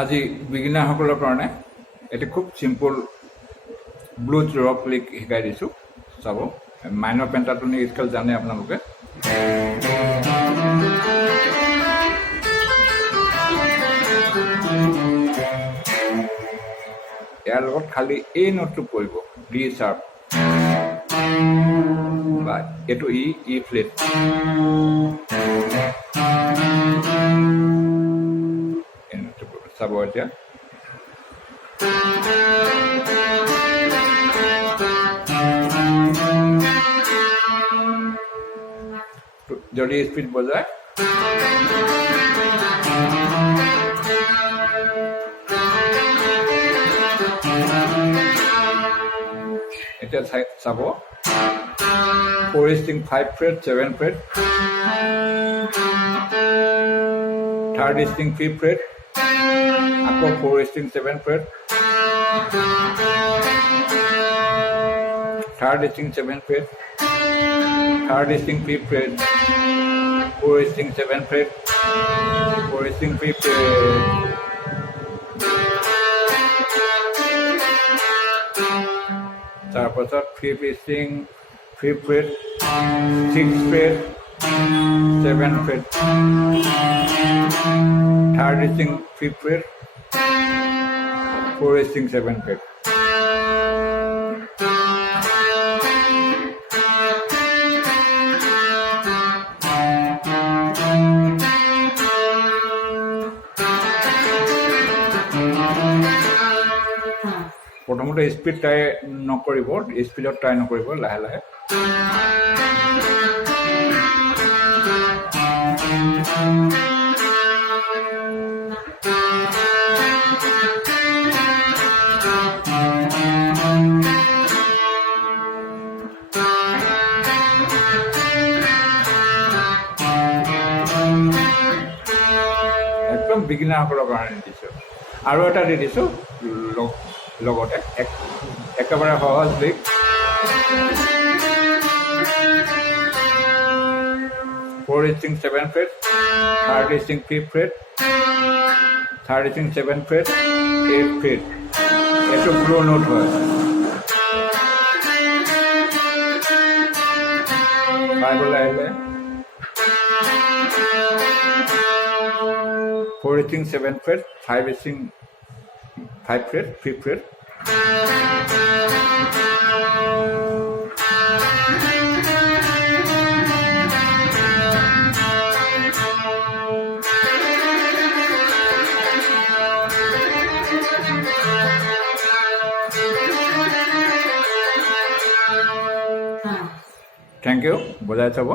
আজি বিগিনাৰসকলৰ কাৰণে এটি খুব চিম্পল ব্লুজ ৰক লিক শিকাই দিছোঁ। চাব, মাইনৰ পেণ্টাটনিক স্কেল জানে আপোনালোকে। ইয়াৰ লগত খালি এই নোটটো পৰিব, ডি শাৰ্প বা এইটো ই ফ্লেট। চাব এতিয়া যদি স্পীড বজায় এতিয়া চাব 4 string 5 fret 7 fret, 3rd string 3 fret, আকৌ 4 string 7 fret, 3rd string 7 fret, 3rd string 3 fret, 4 string 7 fret, 4 string 3 fret, তাৰপাছত 5th string 5th fret, 6th fret, 7th fret, 3rd string 5th fret, 4th string 7th fret. প্ৰথমতে স্পীড ট্ৰাই নকৰিব, স্পীডত ট্ৰাই নকৰিব, লাহে লাহে। একদম বিগিনাৰসকলৰ কাৰণে দিছোঁ। আৰু এটা দি দিছোঁ লগতে একেবাৰে সহজ leak. 4th string 7th fret, 3rd string 5th fret, 3rd string 7th fret, 8th fret, এইটো ব্লু নোট হয়। 5 আহিলে 4th string 7th fret, 5th string 5th fret, 5th fret, thank you, বজাই চাব।